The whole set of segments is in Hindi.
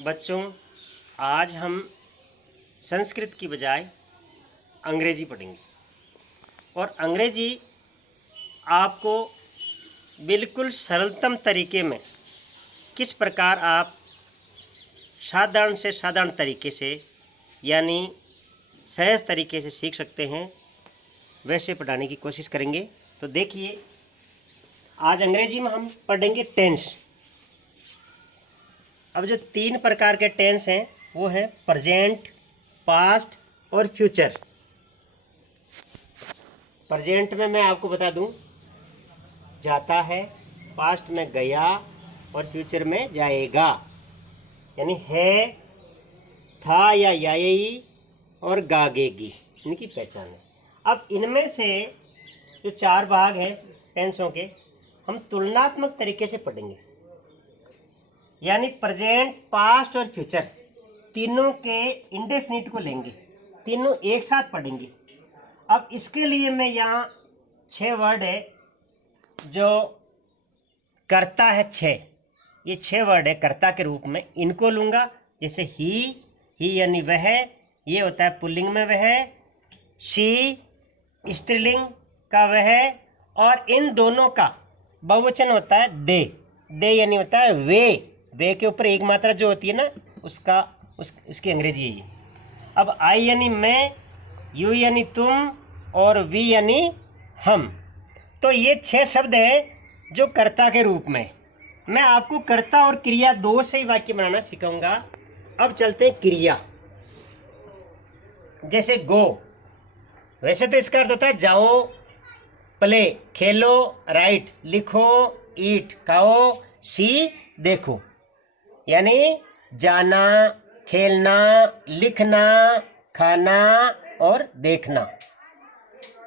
बच्चों, आज हम संस्कृत की बजाय अंग्रेजी पढ़ेंगे और अंग्रेजी आपको बिल्कुल सरलतम तरीके में किस प्रकार आप साधारण से साधारण तरीके से यानी सहज तरीके से सीख सकते हैं, वैसे पढ़ाने की कोशिश करेंगे। तो देखिए, आज अंग्रेजी में हम पढ़ेंगे टेंस। अब जो 3 प्रकार के टेंस हैं वो है प्रेजेंट, पास्ट और फ्यूचर। प्रेजेंट में मैं आपको बता दूं, जाता है, पास्ट में गया और फ्यूचर में जाएगा, यानी है, था या यायी और गागेगी, इनकी पहचान है। अब इनमें से जो 4 भाग हैं टेंसों के, हम तुलनात्मक तरीके से पढ़ेंगे, यानी प्रेजेंट, पास्ट और फ्यूचर तीनों के इंडेफिनिट को लेंगे, तीनों एक साथ पढ़ेंगे। अब इसके लिए मैं यहाँ 6 वर्ड है जो कर्ता है, 6, ये 6 वर्ड है कर्ता के रूप में, इनको लूँगा। जैसे ही यानी वह, ये होता है पुल्लिंग में वह, शी स्त्रीलिंग का वह, और इन दोनों का बहुवचन होता है दे यानी होता है वे के ऊपर एक मात्रा जो होती है ना, उसकी अंग्रेजी है ये। अब आई यानी मैं, यू यानी तुम और वी यानी हम। तो ये 6 शब्द हैं जो कर्ता के रूप में। मैं आपको कर्ता और क्रिया 2 से ही वाक्य बनाना सिखाऊंगा। अब चलते हैं क्रिया। जैसे गो, वैसे तो इसका अर्थ होता है जाओ, प्ले खेलो, राइट लिखो, ईट खाओ, सी देखो, यानी जाना, खेलना, लिखना, खाना और देखना।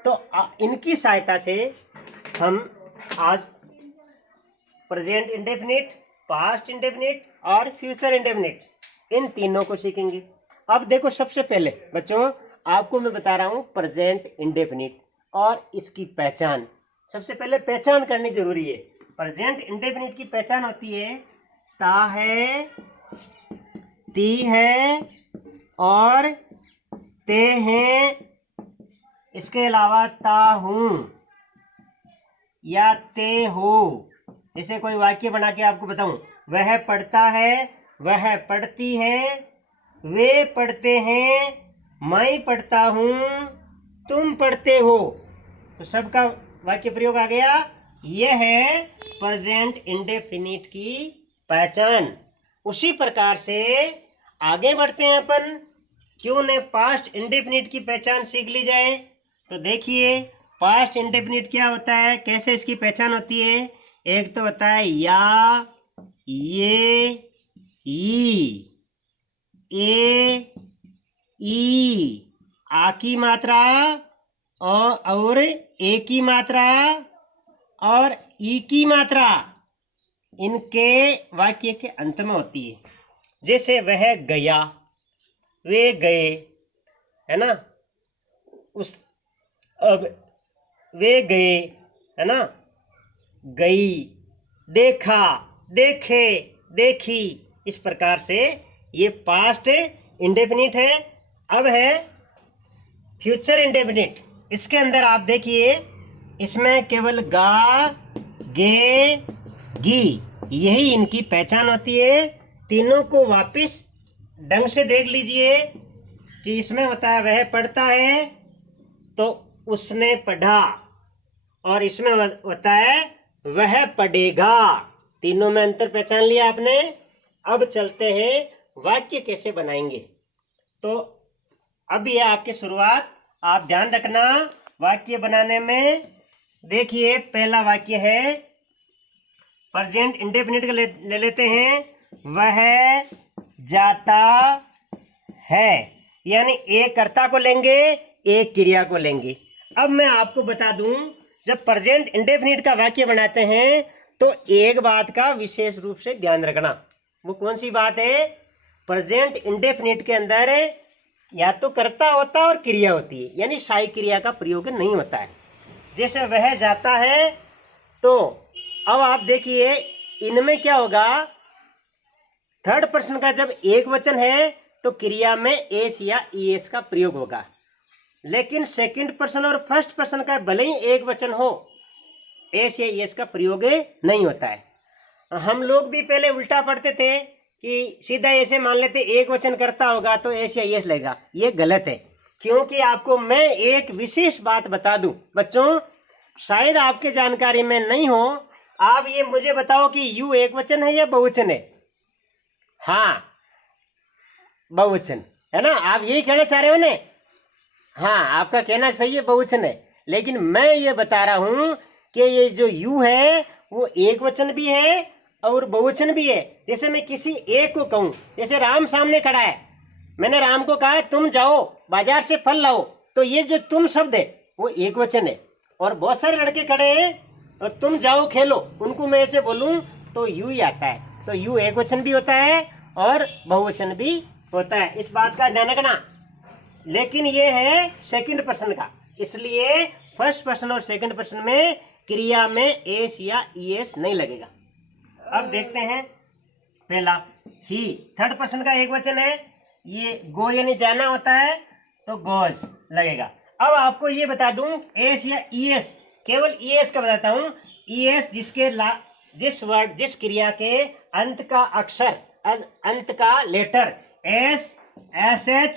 तो इनकी सहायता से हम आज प्रेजेंट इंडेफिनिट, पास्ट इंडेफिनिट और फ्यूचर इंडेफिनिट, इन तीनों को सीखेंगे। अब देखो, सबसे पहले बच्चों आपको मैं बता रहा हूं प्रेजेंट इंडेफिनिट और इसकी पहचान। सबसे पहले पहचान करनी जरूरी है। प्रेजेंट इंडेफिनिट की पहचान होती है ता है, ती है और ते हैं। इसके अलावा ता हूं या ते हो। जैसे कोई वाक्य बना के आपको बताऊं, वह पढ़ता है, वह पढ़ती है, वे पढ़ते हैं, मैं पढ़ता हूं, तुम पढ़ते हो। तो सबका वाक्य प्रयोग आ गया। यह है प्रेजेंट इंडेफिनिट की पहचान। उसी प्रकार से आगे बढ़ते हैं अपन, क्यों न पास्ट इंडेफिनिट की पहचान सीख ली जाए। तो देखिए, पास्ट इंडेफिनिट क्या होता है, कैसे इसकी पहचान होती है। एक तो होता है या, ये, ई, ए, ई, आ की मात्रा और ए की मात्रा और ई की मात्रा इनके वाक्य के अंत में होती है। जैसे वह गया, वे गए, है ना, अब वे गए, है ना, गई, देखा, देखे, देखी। इस प्रकार से ये पास्ट इंडेफिनिट है। अब है फ्यूचर इंडेफिनिट। इसके अंदर आप देखिए, इसमें केवल गा, गे, गी, यही इनकी पहचान होती है। तीनों को वापस ढंग से देख लीजिए कि इसमें होता है वह पढ़ता है तो उसने पढ़ा, और इसमें होता है वह पढ़ेगा। तीनों में अंतर पहचान लिया आपने। अब चलते हैं वाक्य कैसे बनाएंगे। तो अब ये आपकी शुरुआत, आप ध्यान रखना वाक्य बनाने में। देखिए, पहला वाक्य है प्रेजेंट इंडेफिनिट का ले लेते हैं। वह जाता है, यानी एक कर्ता को लेंगे, एक क्रिया को लेंगे। अब मैं आपको बता दूं, जब प्रेजेंट इंडेफिनिट का वाक्य बनाते हैं तो एक बात का विशेष रूप से ध्यान रखना। वो कौन सी बात है? प्रेजेंट इंडेफिनिट के अंदर या तो कर्ता होता है और क्रिया होती है, यानी सहायक क्रिया का प्रयोग नहीं होता है। जैसे वह जाता है, तो अब आप देखिए इनमें क्या होगा, थर्ड पर्सन का जब एक वचन है तो क्रिया में एस या ईएस का प्रयोग होगा, लेकिन सेकंड पर्सन और फर्स्ट पर्सन का भले ही एक वचन हो, एस या ईएस का प्रयोग नहीं होता है। हम लोग भी पहले उल्टा पढ़ते थे कि सीधा ऐसे मान लेते एक वचन करता होगा तो एस या ईएस लगेगा। ये गलत है, क्योंकि आपको मैं एक विशेष बात बता दूं बच्चों, शायद आपके जानकारी में नहीं हो। आप ये मुझे बताओ कि यू एक वचन है या बहुवचन है? हाँ, बहुवचन है ना, आप यही कहना चाह रहे हो ना? हाँ, आपका कहना सही है, बहुवचन है। लेकिन मैं ये बता रहा हूं कि ये जो यू है वो एक वचन भी है और बहुवचन भी है। जैसे मैं किसी एक को कहूं, जैसे राम सामने खड़ा है, मैंने राम को कहा तुम जाओ बाजार से फल लाओ, तो ये जो तुम शब्द है वो एक वचन है। और बहुत सारे लड़के खड़े हैं और तुम जाओ खेलो, उनको मैं ऐसे बोलूं तो यू ही आता है। तो यू एक वचन भी होता है और बहुवचन भी होता है, इस बात का ध्यान रखना। लेकिन ये है सेकंड पर्सन का, इसलिए फर्स्ट पर्सन और सेकंड पर्सन में क्रिया में एस या ईएस नहीं लगेगा। अब देखते हैं पहला ही, थर्ड पर्सन का एक वचन है, ये गो यानी जाना होता है तो गोज लगेगा। अब आपको ये बता दूं एस या ईएस, केवल ईएस का बताता हूं। ईएस जिस क्रिया के अंत का अक्षर, अंत का letter S, S H,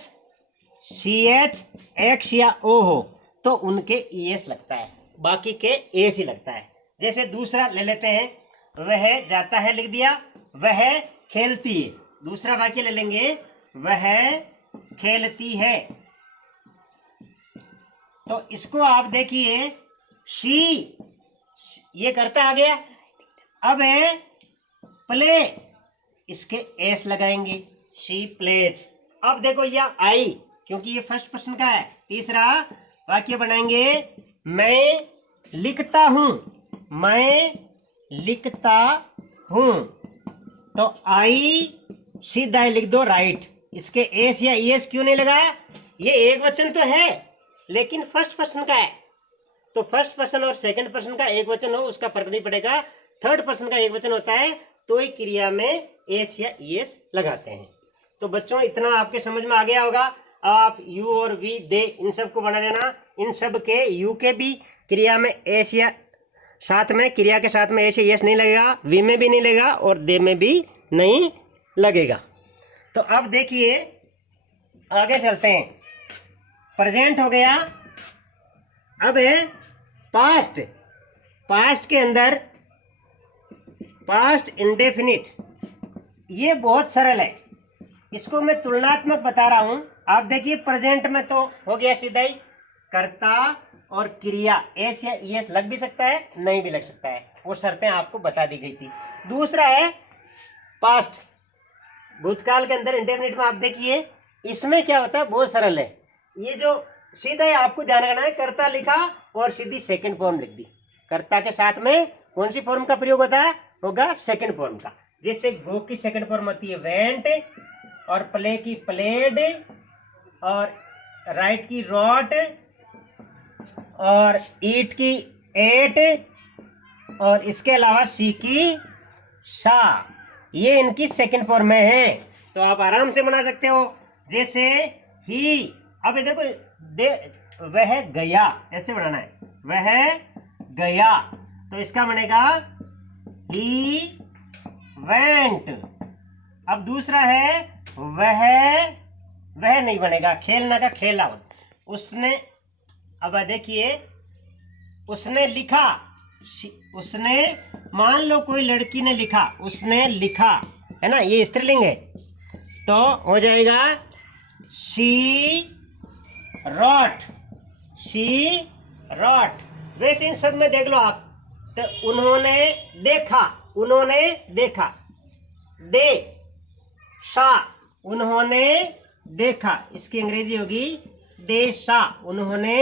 C H, X या ओ हो तो उनके ईएस लगता है, बाकी के एस ही लगता है। जैसे दूसरा ले लेते हैं, वह जाता है लिख दिया, वह खेलती है। दूसरा वाक्य ले लेंगे, वह खेलती है, तो इसको आप देखिए शी, ये करता आ गया। अब है प्ले, इसके एस लगाएंगे, शी प्लेज। अब देखो यह आई, क्योंकि ये फर्स्ट पर्सन का है। तीसरा वाक्य बनाएंगे, मैं लिखता हूं, मैं लिखता हूं, तो आई सीधा लिख दो राइट। इसके एस या ईएस क्यों नहीं लगाया? ये एक वचन तो है लेकिन फर्स्ट पर्सन का है, तो फर्स्ट पर्सन और सेकंड पर्सन का एक वचन हो उसका फर्क नहीं पड़ेगा। थर्ड पर्सन का एक वचन होता है तो ही क्रिया में एस या ईएस लगाते हैं। तो बच्चों इतना आपके समझ में आ गया होगा। आप यू और वी, दे, इन सब को बना देना। इन सब के यू के भी क्रिया में एस या साथ में, क्रिया के साथ में एस या ईएस नहीं लगेगा, वी में भी नहीं लगेगा और दे में भी नहीं लगेगा। तो अब देखिए आगे चलते हैं। प्रेजेंट हो गया, अब है पास्ट। पास्ट के अंदर पास्ट इंडेफिनिट, ये बहुत सरल है, इसको मैं तुलनात्मक बता रहा हूं। आप देखिए प्रेजेंट में तो हो गया सीधा ही, कर्ता और क्रिया एस या ईएस लग भी सकता है, नहीं भी लग सकता है, वो शर्तें आपको बता दी गई थी। दूसरा है पास्ट, भूतकाल के अंदर इंडेफिनिट में आप देखिए इसमें क्या होता है, बहुत सरल है। ये जो सीधा ही आपको ध्यान रखना है, कर्ता लिखा और सीधी सेकंड फॉर्म लिख दी। कर्ता के साथ में कौन सी फॉर्म का प्रयोग होता है? होगा सेकंड फॉर्म का। जैसे गो की सेकंड फॉर्म होती है वेंट, और प्ले की प्लेड, और राइट की रॉट, और ईट की एट, और इसके अलावा सी की शा, ये इनकी सेकंड फॉर्म में है। तो आप आराम से बना सकते हो। जैसे ही, अब देखो वह गया, ऐसे बनाना है, वह गया, तो इसका बनेगा ही वेंट। अब दूसरा है वह नहीं बनेगा, खेलना का खेला, उसने, अब देखिए उसने लिखा, उसने, मान लो कोई लड़की ने लिखा, उसने लिखा, है ना, ये स्त्रीलिंग है, तो हो जाएगा शी रॉट, शी रॉट। वैसे इन सब में देख लो आप, तो उन्होंने देखा, उन्होंने देखा, दे शा, उन्होंने देखा, इसकी अंग्रेजी होगी दे शा, उन्होंने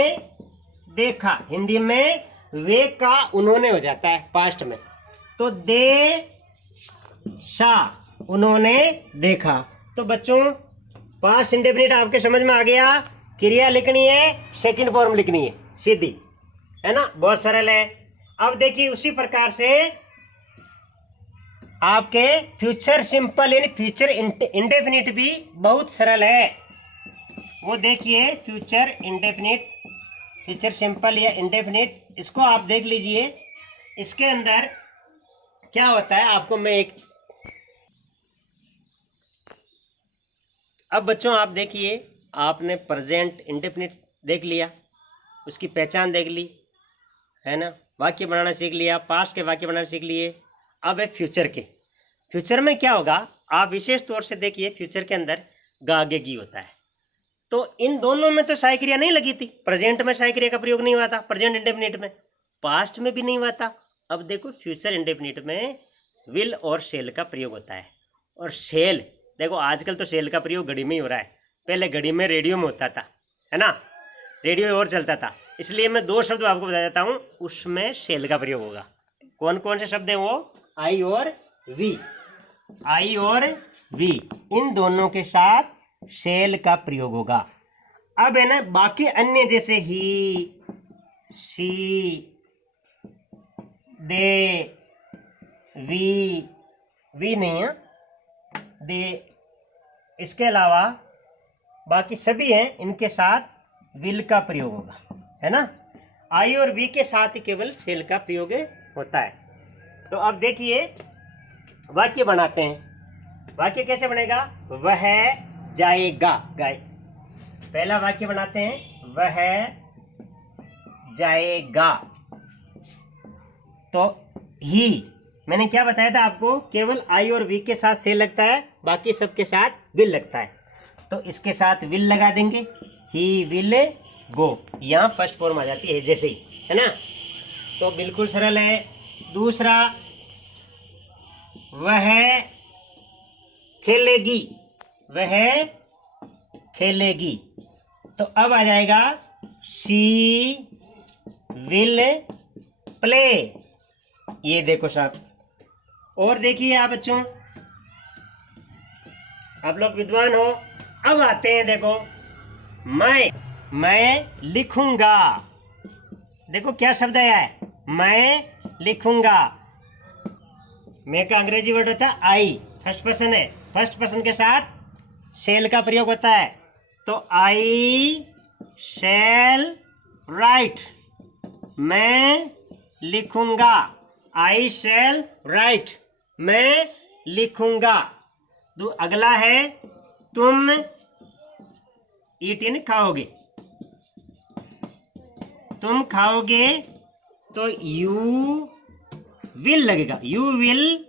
देखा। हिंदी में वे का उन्होंने हो जाता है पास्ट में, तो दे शा, उन्होंने देखा। तो बच्चों पास्ट इंडेफिनिट आपके समझ में आ गया। क्रिया लिखनी है, सेकंड फॉर्म लिखनी है, सीधी, है ना, बहुत सरल है। अब देखिए उसी प्रकार से आपके फ्यूचर सिंपल यानी फ्यूचर इंडेफिनिट भी बहुत सरल है। वो देखिए फ्यूचर इंडेफिनिट, फ्यूचर सिंपल या इंडेफिनिट, इसको आप देख लीजिए। इसके अंदर क्या होता है आपको मैं एक, अब बच्चों आप देखिए, आपने प्रेजेंट इंडेफिनिट देख लिया, उसकी पहचान देख ली है ना, वाक्य बनाना सीख लिया, पास्ट के वाक्य बनाना सीख लिए। अब है फ्यूचर के। फ्यूचर में क्या होगा आप विशेष तौर से देखिए, फ्यूचर के अंदर गा आगे गी होता है। तो इन दोनों में तो सहायक क्रिया नहीं लगी थी। प्रेजेंट में सहायक क्रिया का प्रयोग नहीं हुआ था, प्रेजेंट इंडेफिनिट में, पास्ट में भी नहीं हुआ था। अब देखो फ्यूचर इंडेफिनिट में विल और शेल का प्रयोग होता है। और शेल देखो आजकल तो शेल का प्रयोग घड़ी में ही हो रहा है, पहले घड़ी में रेडियो में होता था, है ना, रेडियो और चलता था। इसलिए मैं दो शब्द आपको बता देता हूँ, उसमें शेल का प्रयोग होगा। कौन कौन से शब्द हैं वो? आई और वी, आई और वी, इन दोनों के साथ शेल का प्रयोग होगा। अब है ना बाकी अन्य जैसे ही, शी, दे, वी नहीं है, दे, इसके अलावा बाकी सभी हैं, इनके साथ विल का प्रयोग होगा, है ना। आई और वी के साथ ही केवल शेल का प्रयोग होता है। तो अब देखिए वाक्य बनाते हैं। वाक्य कैसे बनेगा? वह जाएगा, गाय, पहला वाक्य बनाते हैं, वह जाएगा। तो ही, मैंने क्या बताया था आपको, केवल आई और वी के साथ शेल लगता है, बाकी सबके साथ विल लगता है। तो इसके साथ विल लगा देंगे, ही विल गो, यहाँ फर्स्ट फॉर्म आ जाती है जैसे ही, है ना। तो बिल्कुल सरल है। दूसरा, वह खेलेगी, वह खेलेगी। तो अब आ जाएगा शी विल प्ले। ये देखो साहब, और देखिए आप बच्चों, आप लोग विद्वान हो। अब आते हैं, देखो मैं लिखूंगा। देखो क्या शब्द आया है, मैं लिखूंगा। मैं का अंग्रेजी वर्ड होता है आई, फर्स्ट पर्सन है, फर्स्ट पर्सन के साथ शेल का प्रयोग होता है। तो आई शैल राइट, मैं लिखूंगा, आई शैल राइट, मैं लिखूंगा। अगला है तुम ईट यानी खाओगे, तुम खाओगे, तो यू विल लगेगा, यू विल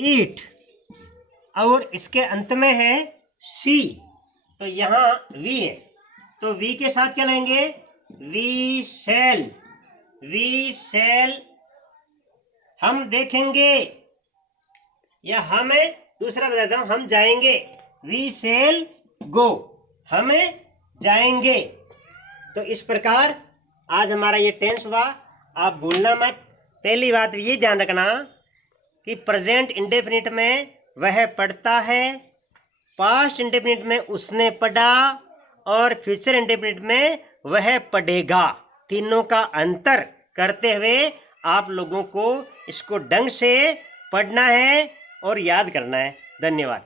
ईट। और इसके अंत में है शी, तो यहाँ वी है, तो वी के साथ क्या लेंगे? वी शैल, वी शैल हम देखेंगे, या हमें दूसरा बताता हूं, हम जाएंगे, वी शैल गो, हमें जाएंगे। तो इस प्रकार आज हमारा ये टेंस हुआ। आप भूलना मत। पहली बात ये ध्यान रखना कि प्रेजेंट इंडेफिनिट में वह पढ़ता है, पास्ट इंडेफिनिट में उसने पढ़ा, और फ्यूचर इंडेफिनिट में वह पढ़ेगा। तीनों का अंतर करते हुए आप लोगों को इसको ढंग से पढ़ना है और याद करना है। धन्यवाद।